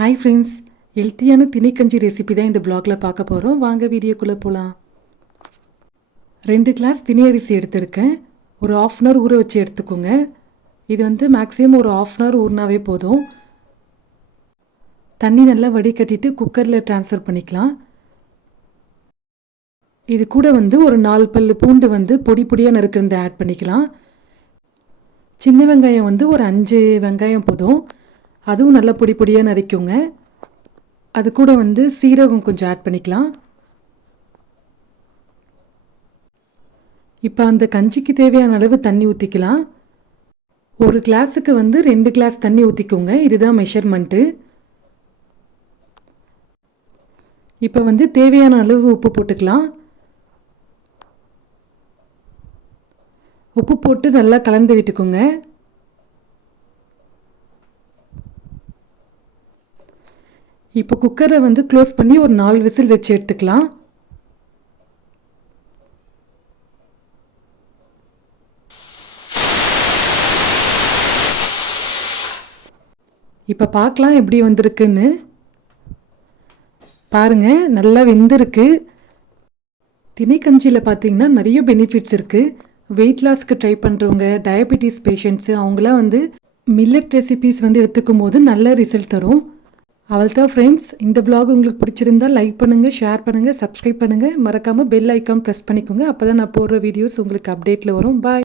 Hi friends, ஹெல்த்தியான திணைக்கஞ்சி recipe தான் இந்த ப்ளாகில் பார்க்க போகிறோம். வாங்க வீடியோக்குள்ளே போகலாம். 2 கிளாஸ் திணை அரிசி எடுத்திருக்கேன். ஒரு 1/2 அன் ஹவர் ஊற வச்சு எடுத்துக்கோங்க. இது மேக்ஸிமம் ஒரு 1/2 அன் ஹவர் ஊறினாவே போதும். தண்ணி நல்லா வடிகட்டிட்டு குக்கரில் ட்ரான்ஸ்ஃபர் பண்ணிக்கலாம். இது கூட ஒரு 4 பல்லு பூண்டு பொடி பொடியாக நறுக்கிறது ஆட் பண்ணிக்கலாம். சின்ன வெங்காயம் ஒரு 5 வெங்காயம் போதும். அதுவும் நல்லா பொடி பொடியாக நறுக்குங்க. அது கூட சீரகம் கொஞ்சம் ஆட் பண்ணிக்கலாம். இப்போ அந்த கஞ்சிக்கு தேவையான அளவு தண்ணி ஊற்றிக்கலாம். ஒரு கிளாஸுக்கு 2 கிளாஸ் தண்ணி ஊற்றிக்கோங்க. இதுதான் மெஷர்மெண்ட்டு. இப்போ தேவையான அளவு உப்பு போட்டுக்கலாம். உப்பு போட்டு நல்லா கலந்து விட்டுக்கோங்க. இப்போ குக்கரை க்ளோஸ் பண்ணி ஒரு 4 விசில் வச்சு எடுத்துக்கலாம். இப்போ பார்க்கலாம் எப்படி வந்திருக்குன்னு. பாருங்கள், நல்லா வெந்திருக்கு. திணைக்கஞ்சியில் பார்த்தீங்கன்னா நிறைய பெனிஃபிட்ஸ் இருக்குது. வெயிட் லாஸ்க்கு ட்ரை பண்ணுறவங்க, டயபெட்டிஸ் பேஷண்ட்ஸு அவங்களாம் மில்லட் ரெசிபீஸ் எடுத்துக்கும் போது நல்ல ரிசல்ட் தரும். அவ்வளோதான் ஃப்ரெண்ட்ஸ். இந்த வ்ளாக் உங்களுக்கு பிடிச்சிருந்தால் லைக் பண்ணுங்கள், ஷேர் பண்ணுங்கள், சப்ஸ்கிரைப் பண்ணுங்கள். மறக்காமல் பெல் ஐக்கான் ப்ரெஸ் பண்ணிக்கோங்க. அப்போ தான் நான் போடுற வீடியோஸ் உங்களுக்கு அப்டேட்டில் வரும். பாய்.